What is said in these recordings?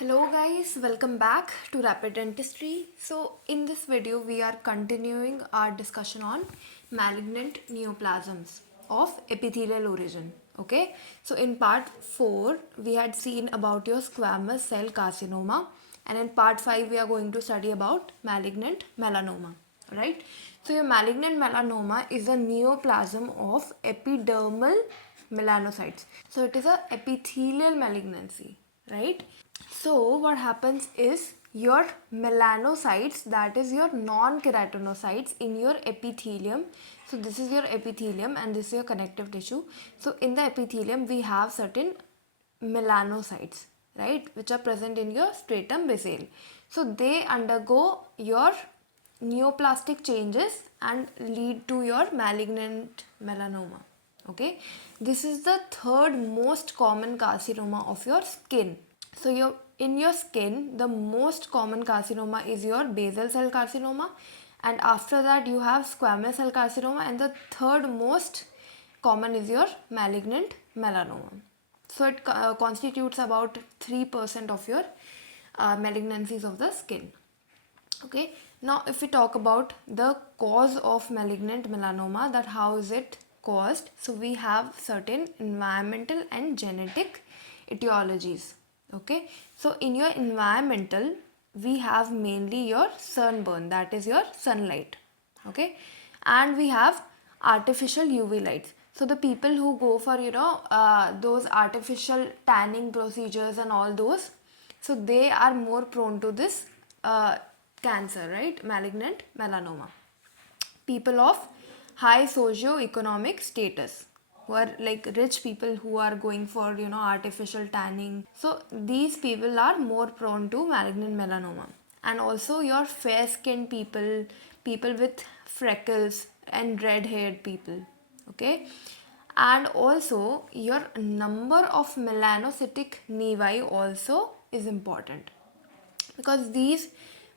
Hello guys, welcome back to Rapid Dentistry. So in this video we are continuing our discussion on malignant neoplasms of epithelial origin. Okay, so in part 4 we had seen about your squamous cell carcinoma, and in part 5 we are going to study about malignant melanoma. Right, so your malignant melanoma is a neoplasm of epidermal melanocytes. So it is a epithelial malignancy, right? So what happens is your melanocytes, that is your non-keratinocytes in your epithelium. So this is your epithelium and this is your connective tissue. So in the epithelium we have certain melanocytes, right, which are present in your stratum basale. So they undergo your neoplastic changes and lead to your malignant melanoma. Okay, this is the third most common carcinoma of your skin. So in your skin, the most common carcinoma is your basal cell carcinoma, and after that you have squamous cell carcinoma, and the third most common is your malignant melanoma. So it constitutes about 3% of your malignancies of the skin. Okay, now if we talk about the cause of malignant melanoma, that how is it caused, so we have certain environmental and genetic etiologies. Okay, so in your environmental we have mainly your sunburn, that is your sunlight. Okay, and we have artificial UV lights. So the people who go for those artificial tanning procedures and all those, so they are more prone to this cancer, right, malignant melanoma. People of high socio-economic status, who are like rich people who are going for artificial tanning, so these people are more prone to malignant melanoma. And also your fair skinned people, people with freckles and red haired people. Okay, and also your number of melanocytic nevi also is important, because these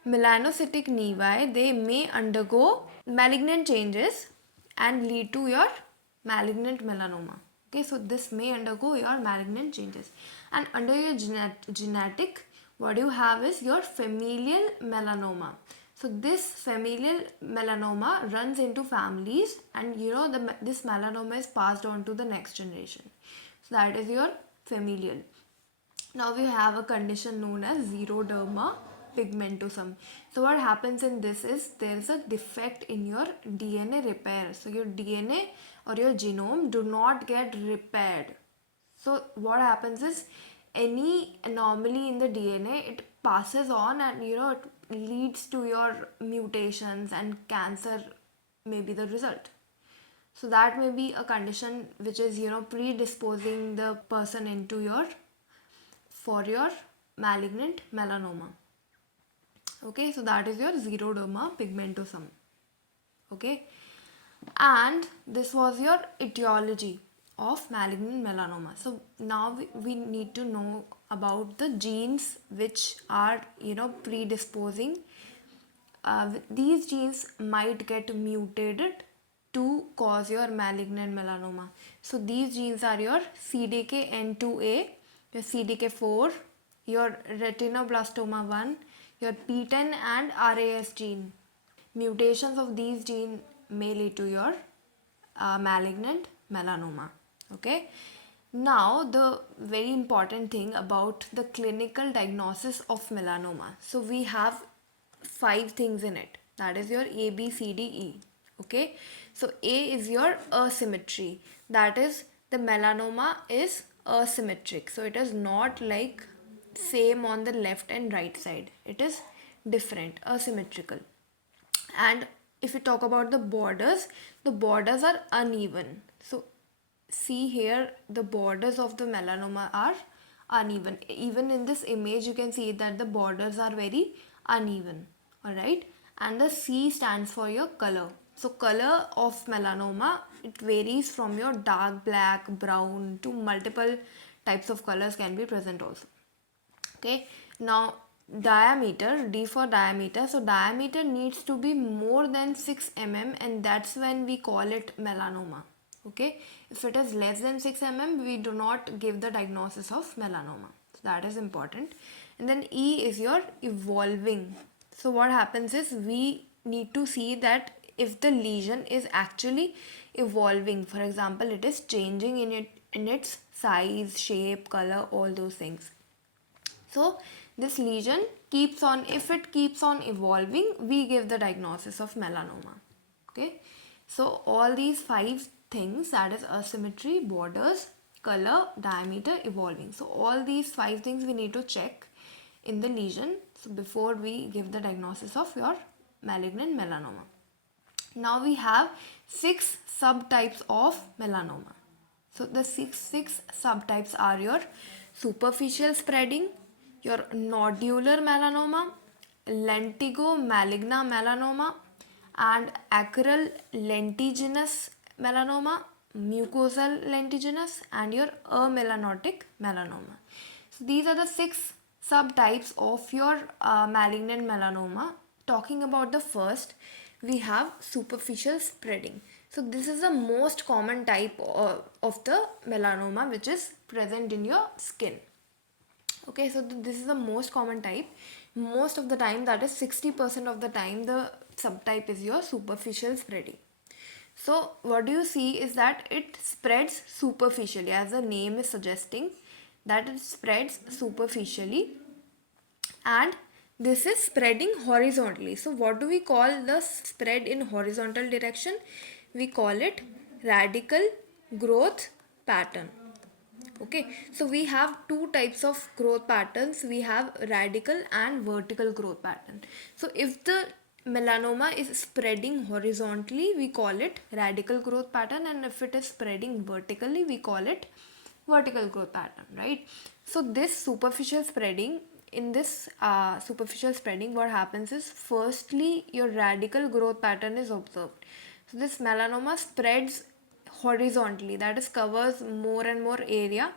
melanocytic nevi, they may undergo malignant changes and lead to your malignant melanoma. Okay, so this may undergo your malignant changes. And under your genetic, what you have is your familial melanoma. So this familial melanoma runs into families, and this melanoma is passed on to the next generation. So that is your familial. Now we have a condition known as xeroderma pigmentosum. So what happens in this is there is a defect in your DNA repair. So your DNA or your genome do not get repaired. So what happens is any anomaly in the DNA, it passes on, and it leads to your mutations, and cancer may be the result. So that may be a condition which is predisposing the person into your for your malignant melanoma. Okay, so that is your xeroderma pigmentosum. Okay, and this was your etiology of malignant melanoma. So now we need to know about the genes which are predisposing. These genes might get mutated to cause your malignant melanoma. So these genes are your CDKN2A, your CDK4, your retinoblastoma 1, your PTEN and RAS gene. Mutations of these genes may lead to your malignant melanoma. Okay. Now the very important thing about the clinical diagnosis of melanoma. So we have 5 things in it. That is your A, B, C, D, E. Okay. So A is your asymmetry. That is, the melanoma is asymmetric. So it is not like same on the left and right side. It is different, asymmetrical. And if we talk about the borders are uneven. So see here, the borders of the melanoma are uneven. Even in this image you can see that the borders are very uneven. Alright, and the C stands for your color. So color of melanoma, it varies from your dark black, brown to multiple types of colors can be present also. Okay, now diameter, D for diameter. So diameter needs to be more than 6 mm, and that's when we call it melanoma. Okay, if it is less than 6 mm, we do not give the diagnosis of melanoma. So that is important. And then E is your evolving. So what happens is we need to see that if the lesion is actually evolving, for example, it is changing in its size, shape, color, all those things. So this lesion keeps on, if it keeps on evolving, we give the diagnosis of melanoma. Okay, so all these 5 things, that is asymmetry, borders, color, diameter, evolving. So all these 5 things we need to check in the lesion, so before we give the diagnosis of your malignant melanoma. Now we have 6 subtypes of melanoma. So the six subtypes are your superficial spreading, your nodular melanoma, Lentigo Maligna melanoma, and Acral lentiginous melanoma, Mucosal lentiginous, and your Amelanotic melanoma. So these are the 6 subtypes of your malignant melanoma. Talking about the first, we have superficial spreading. So this is the most common type of the melanoma which is present in your skin. Okay, so this is the most common type. Most of the time, that is 60% of the time, the subtype is your superficial spreading. So what do you see is that it spreads superficially, as the name is suggesting that it spreads superficially, and this is spreading horizontally. So what do we call the spread in horizontal direction? We call it radical growth pattern. Okay, so we have 2 types of growth patterns. We have radical and vertical growth pattern. So if the melanoma is spreading horizontally, we call it radical growth pattern, and if it is spreading vertically, we call it vertical growth pattern, right? So this superficial spreading, in this superficial spreading, what happens is, firstly, your radical growth pattern is observed. So this melanoma spreads horizontally, that is covers more and more area,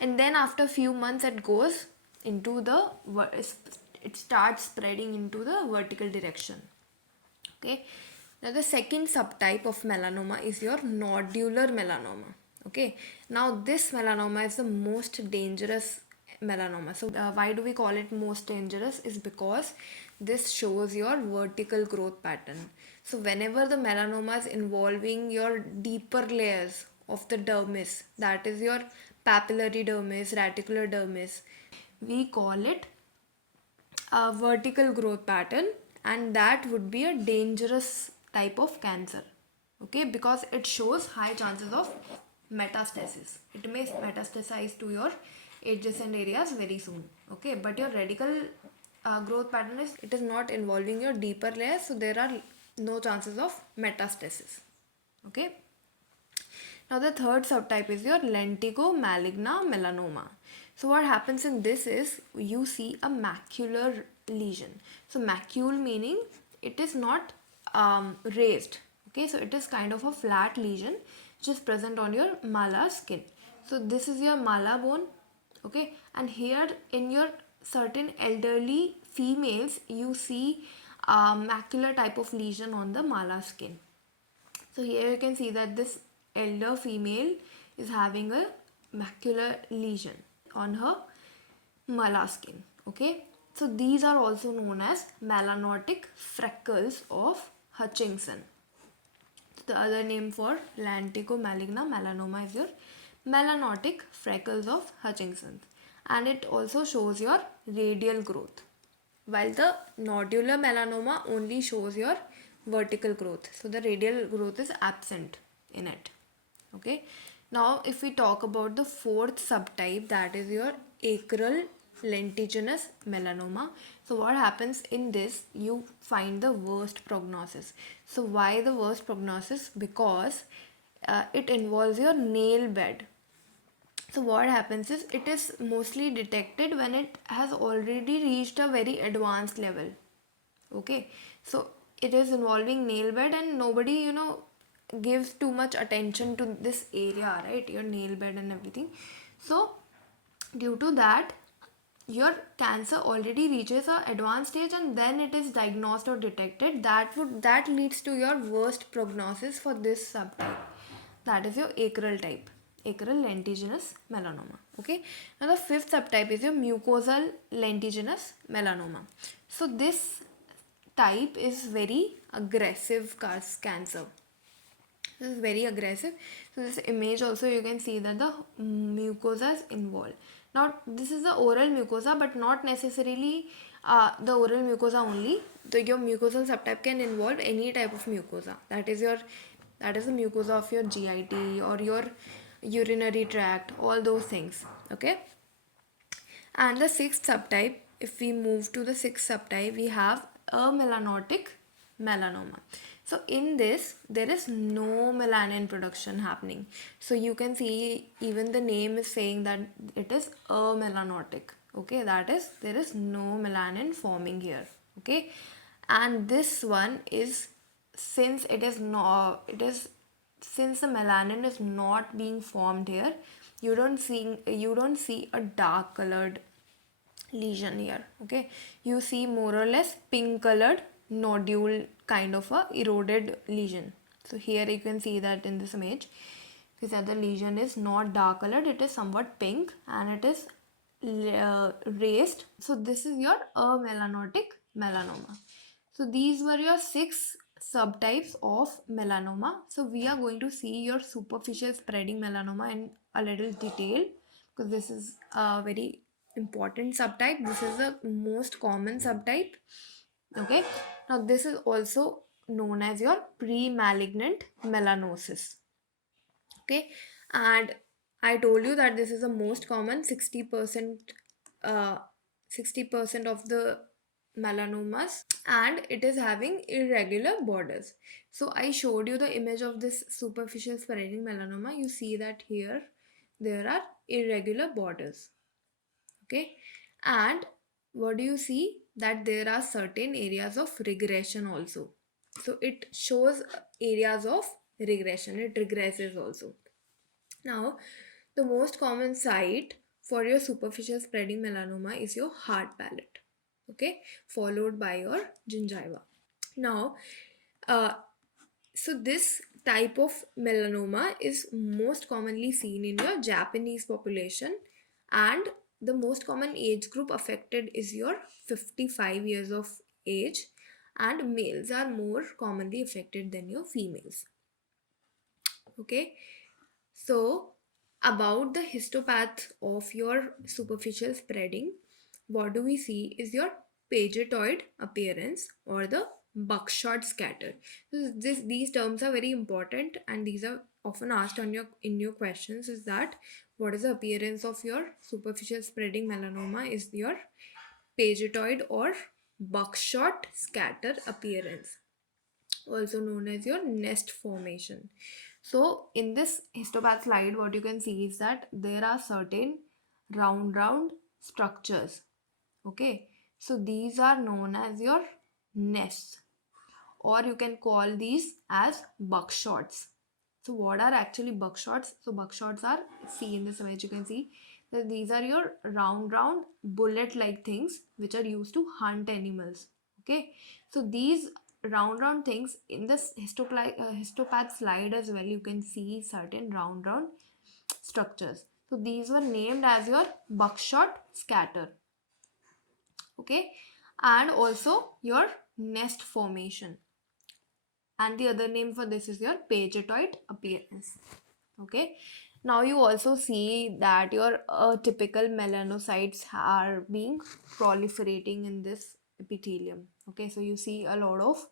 and then after few months it goes into the, it starts spreading into the vertical direction. Okay, now the second subtype of melanoma is your nodular melanoma. Okay, now this melanoma is the most dangerous melanoma. So why do we call it most dangerous is because this shows your vertical growth pattern. So whenever the melanoma is involving your deeper layers of the dermis, that is your papillary dermis, reticular dermis, we call it a vertical growth pattern, and that would be a dangerous type of cancer. Okay, because it shows high chances of metastasis. It may metastasize to your adjacent areas very soon. Okay, but your radical growth pattern is, it is not involving your deeper layers, so there are no chances of metastasis. Okay, now the third subtype is your Lentigo Maligna melanoma. So what happens in this is, you see a macular lesion. So macule meaning it is not raised. Okay, so it is kind of a flat lesion which is present on your malar skin. So this is your malar bone. Okay, and here in your certain elderly females, you see a macular type of lesion on the malar skin. So here you can see that this elder female is having a macular lesion on her malar skin. Okay, so these are also known as melanotic freckles of Hutchinson. The other name for Lentigo Maligna melanoma is your melanotic freckles of Hutchinson, and it also shows your radial growth, while the nodular melanoma only shows your vertical growth. So the radial growth is absent in it. Okay, now if we talk about the fourth subtype, that is your acral lentiginous melanoma. So what happens in this, you find the worst prognosis. So why the worst prognosis? Because it involves your nail bed. So what happens is, it is mostly detected when it has already reached a very advanced level. Okay, so it is involving nail bed, and nobody gives too much attention to this area, right? Your nail bed and everything. So due to that, your cancer already reaches a advanced stage, and then it is diagnosed or detected. That leads to your worst prognosis for this subtype, that is your acral type. acral lentiginous melanoma. Okay, now the fifth subtype is your mucosal lentiginous melanoma. So this type is very aggressive cancer. This is very aggressive. So this image also you can see that the mucosa is involved. Now this is the oral mucosa, but not necessarily the oral mucosa only. Your mucosal subtype can involve any type of mucosa. That is the mucosa of your GIT or your urinary tract, all those things. Okay. And the sixth subtype, if we move to the sixth subtype, we have amelanotic melanoma. So in this, there is no melanin production happening. So you can see even the name is saying that it is amelanotic. Okay, that is, there is no melanin forming here. Okay, and this one is, since it is not, since the melanin is not being formed here, you don't see a dark colored lesion here. Okay, you see more or less pink colored nodule, kind of a eroded lesion. So here you can see that in this image, because the lesion is not dark colored, it is somewhat pink and it is raised. So this is your amelanotic melanoma. So these were your 6 subtypes of melanoma. So we are going to see your superficial spreading melanoma in a little detail, because this is a very important subtype. This is the most common subtype. Okay, now this is also known as your pre-malignant melanosis. Okay, and I told you that this is the most common. 60% of the melanomas, and it is having irregular borders. So I showed you the image of this superficial spreading melanoma. You see that here there are irregular borders. Okay, and what do you see? That there are certain areas of regression also. So it shows areas of regression, it regresses also. Now the most common site for your superficial spreading melanoma is your hard palate. Okay, followed by your gingiva. Now so this type of melanoma is most commonly seen in your Japanese population, and the most common age group affected is your 55 years of age, and males are more commonly affected than your females. Okay, so about the histopath of your superficial spreading, what do we see is your pagetoid appearance or the buckshot scatter. These terms are very important, and these are often asked on in your questions. Is that what is the appearance of your superficial spreading melanoma? Is your pagetoid or buckshot scatter appearance, also known as your nest formation. So in this histopath slide, what you can see is that there are certain round structures. Okay, so these are known as your nests, or you can call these as buckshots. So what are actually buckshots? So buckshots are, see in this image you can see that these are your round bullet like things which are used to hunt animals. Okay, so these round things in this histopath slide as well, you can see certain round structures. So these were named as your buckshot scatter. Okay, and also your nest formation, and the other name for this is your pagetoid appearance. Okay, now you also see that your typical melanocytes are being proliferating in this epithelium. Okay, so you see a lot of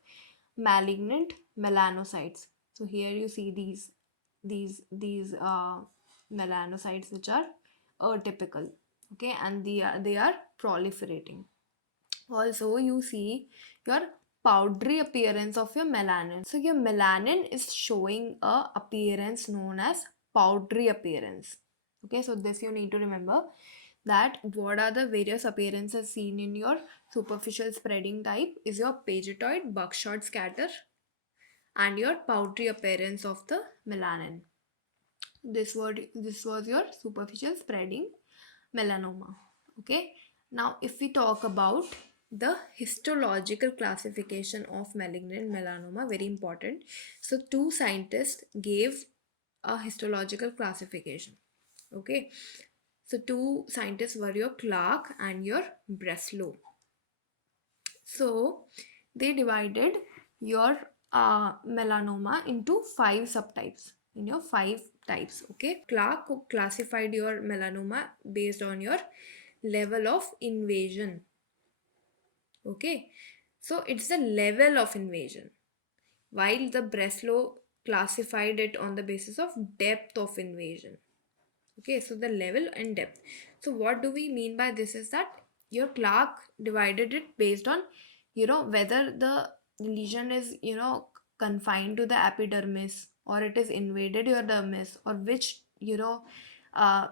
malignant melanocytes. So here you see these melanocytes which are atypical. Okay, and they are proliferating. Also you see your powdery appearance of your melanin. So your melanin is showing a appearance known as powdery appearance. Okay, so this you need to remember, that what are the various appearances seen in your superficial spreading type is your pagetoid, buckshot scatter, and your powdery appearance of the melanin. This was your superficial spreading melanoma. Okay, now if we talk about the histological classification of malignant melanoma, very important. So two scientists gave a histological classification. Okay, so two scientists were your Clark and your Breslow. So they divided your melanoma into five subtypes, in your five types. Okay, Clark classified your melanoma based on your level of invasion. Okay, so it's the level of invasion, while the Breslow classified it on the basis of depth of invasion. Okay, so the level and depth. So what do we mean by this is that your Clark divided it based on, whether the lesion is, confined to the epidermis, or it is invaded your dermis, or which, uh,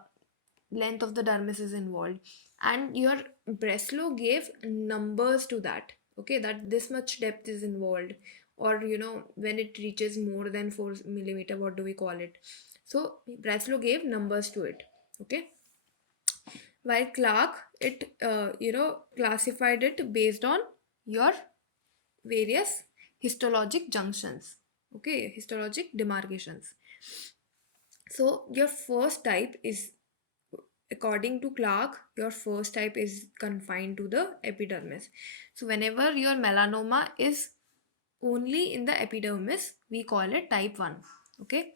length of the dermis is involved. And your Breslow gave numbers to that. Okay, that this much depth is involved, or when it reaches more than 4 millimeter, what do we call it? So Breslow gave numbers to it. Okay, while Clark, it classified it based on your various histologic junctions. Okay, histologic demarcations. So your first type is, according to Clark, your first type is confined to the epidermis. So whenever your melanoma is only in the epidermis, we call it type 1. Okay,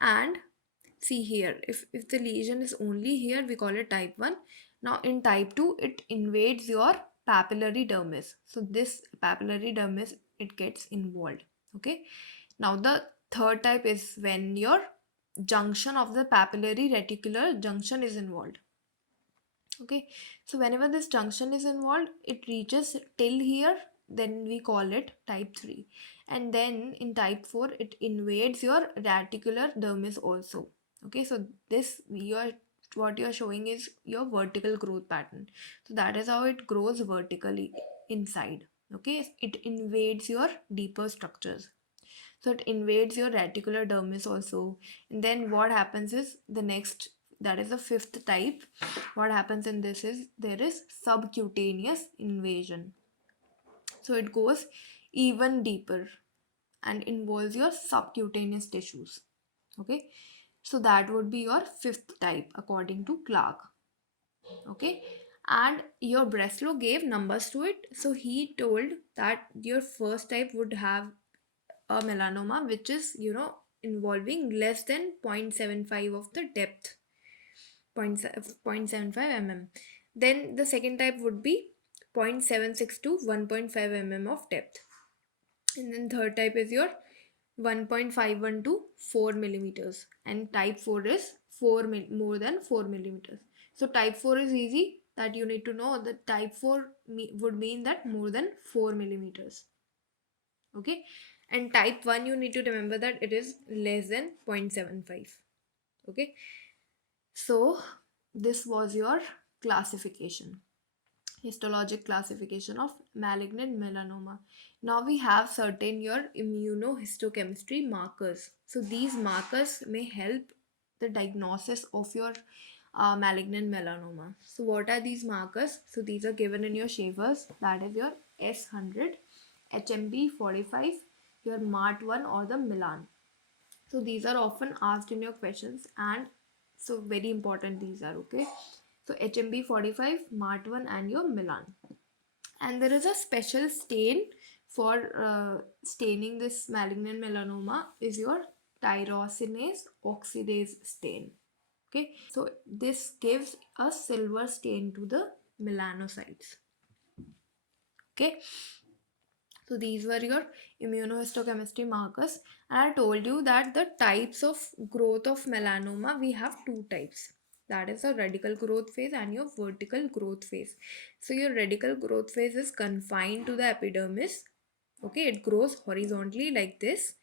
and see here, if the lesion is only here, we call it type 1. Now in type 2, it invades your papillary dermis. So this papillary dermis, it gets involved. Okay, now the third type is when your junction of the papillary reticular junction is involved. Okay, so whenever this junction is involved, it reaches till here, then we call it type 3. And then in type 4, it invades your reticular dermis also. Okay, so this what you're showing is your vertical growth pattern. So that is how it grows vertically inside. Okay, it invades your deeper structures. So it invades your reticular dermis also. And then what happens is the next, that is the fifth type. What happens in this is there is subcutaneous invasion. So it goes even deeper and involves your subcutaneous tissues. Okay, so that would be your fifth type according to Clark. Okay, and your Breslow gave numbers to it. So he told that your first type would have a melanoma which is, involving less than 0.75 of the depth, 0.75 mm. Then the second type would be 0.76 to 1.5 mm of depth. And then third type is your 1.51 to 4 millimeters. And type 4 is more than 4 millimeters. So type 4 is easy, that you need to know that type 4 would mean that more than 4 millimeters. Okay, and type 1, you need to remember that it is less than 0.75. Okay, so this was your classification, histologic classification of malignant melanoma. Now we have certain your immunohistochemistry markers. So these markers may help the diagnosis of your malignant melanoma. So what are these markers? So these are given in your Schaefer's, that is your S100, HMB45, your MART1 or the Milan. So these are often asked in your questions, and so very important these are. Okay, so HMB45, MART1 and your Milan. And there is a special stain for staining this malignant melanoma is your tyrosinase oxidase stain. Okay, so this gives a silver stain to the melanocytes. Okay, so these were your immunohistochemistry markers. And I told you that the types of growth of melanoma, we have two types. That is a radical growth phase and your vertical growth phase. So your radical growth phase is confined to the epidermis. Okay, it grows horizontally like this.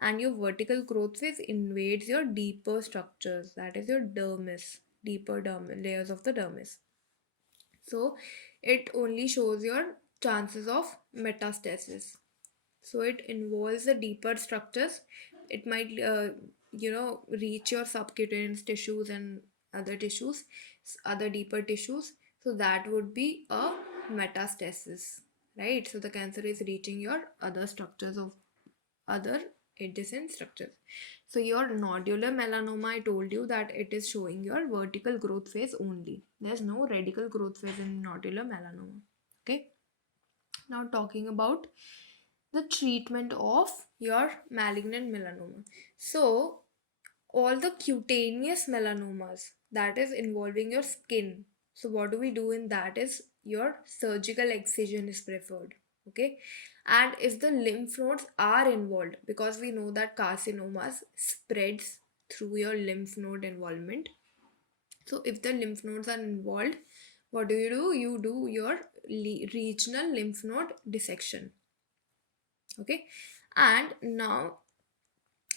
And your vertical growth phase invades your deeper structures. That is your dermis, deeper layers of the dermis. So it only shows your chances of metastasis. So it involves the deeper structures. It might reach your subcutaneous tissues and other tissues, other deeper tissues. So that would be a metastasis, right? So the cancer is reaching your other structures of other edges and structures. So your nodular melanoma, I told you that it is showing your vertical growth phase only. There's no radical growth phase in nodular melanoma. Okay. Now talking about the treatment of your malignant melanoma. So all the cutaneous melanomas that is involving your skin. So what do we do in that is your surgical excision is preferred. Okay. And if the lymph nodes are involved, because we know that carcinomas spreads through your lymph node involvement. So if the lymph nodes are involved, what do? You do your regional lymph node dissection. Okay. And now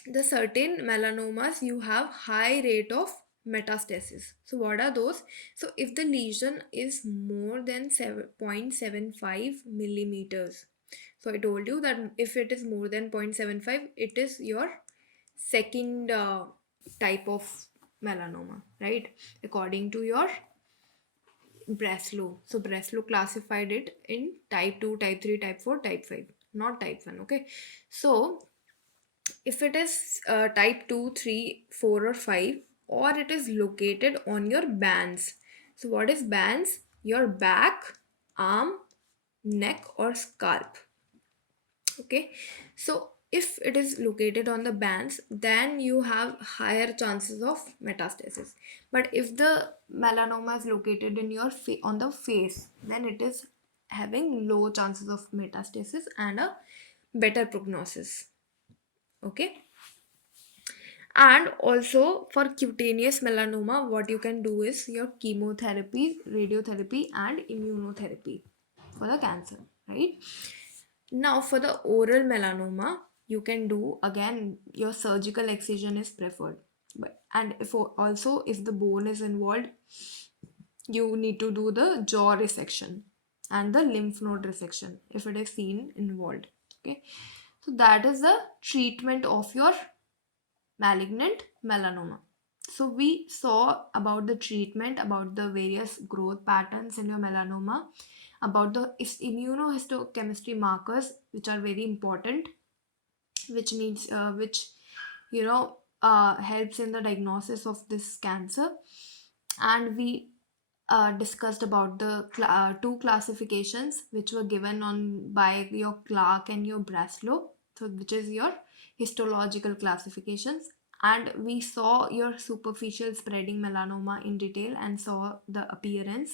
the certain melanomas you have high rate of metastasis. So what are those? So if the lesion is more than 0.75 millimeters, so I told you that if it is more than 0.75, it is your second type of melanoma, right? According to your Breslow. So Breslow classified it in type 2, type 3, type 4, type 5, not type 1. Okay. So if it is type 2, 3, 4 or 5, or it is located on your bands. So what is bands? Your back, arm, neck or scalp. Okay. So if it is located on the bands, then you have higher chances of metastasis. But if the melanoma is located in your on the face, then it is having low chances of metastasis and a better prognosis. Okay. And also for cutaneous melanoma, what you can do is your chemotherapy, radiotherapy and immunotherapy for the cancer, right? Now for the oral melanoma, you can do, again, your surgical excision is preferred. And if the bone is involved, you need to do the jaw resection and the lymph node resection if it is seen involved. Okay. So that is the treatment of your malignant melanoma. So we saw about the treatment, about the various growth patterns in your melanoma, about the immunohistochemistry markers, which are very important, which needs which helps in the diagnosis of this cancer. And we discussed about the two classifications which were given on by your Clark and your Breslow, so which is your histological classifications. And we saw your superficial spreading melanoma in detail and saw the appearance.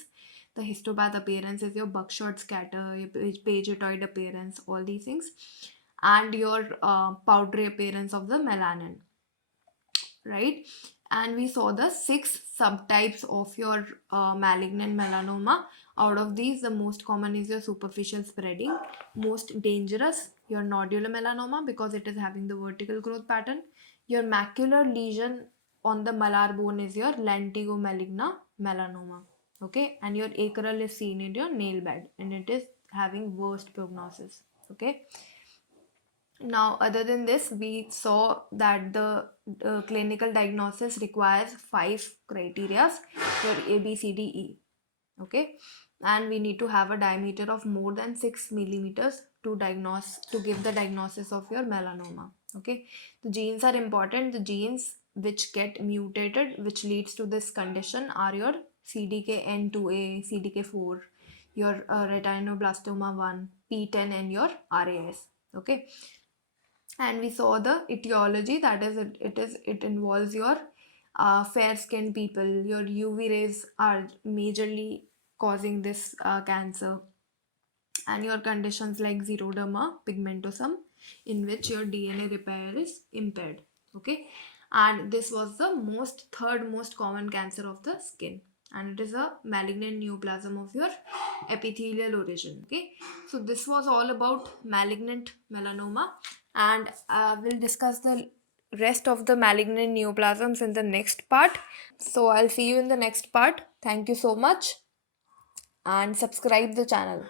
The histopath appearance is your buckshot scatter, your pagetoid appearance, all these things, and your powdery appearance of the melanin, right? And we saw the 6 subtypes of your malignant melanoma. Out of these, the most common is your superficial spreading. Most dangerous, your nodular melanoma, because it is having the vertical growth pattern. Your macular lesion on the malar bone is your Lentigo maligna melanoma. Okay, and your acral is seen in your nail bed and it is having worst prognosis. Okay. Now, other than this, we saw that the clinical diagnosis requires 5 criteria, your A, B, C, D, E. Okay, and we need to have a diameter of more than 6 millimeters to give the diagnosis of your melanoma. Okay, the genes are important. The genes which get mutated, which leads to this condition, are your CDKN2A, CDK4, your retinoblastoma 1, P10, and your RAS. Okay. And we saw the etiology, that is it involves your fair skinned people. Your UV rays are majorly causing this cancer, and your conditions like xeroderma pigmentosum, in which your DNA repair is impaired. Okay, and this was the third most common cancer of the skin, and it is a malignant neoplasm of your epithelial origin. Okay, so this was all about malignant melanoma, and we'll discuss the rest of the malignant neoplasms in the next part. So I'll see you in the next part. Thank you so much, and subscribe the channel.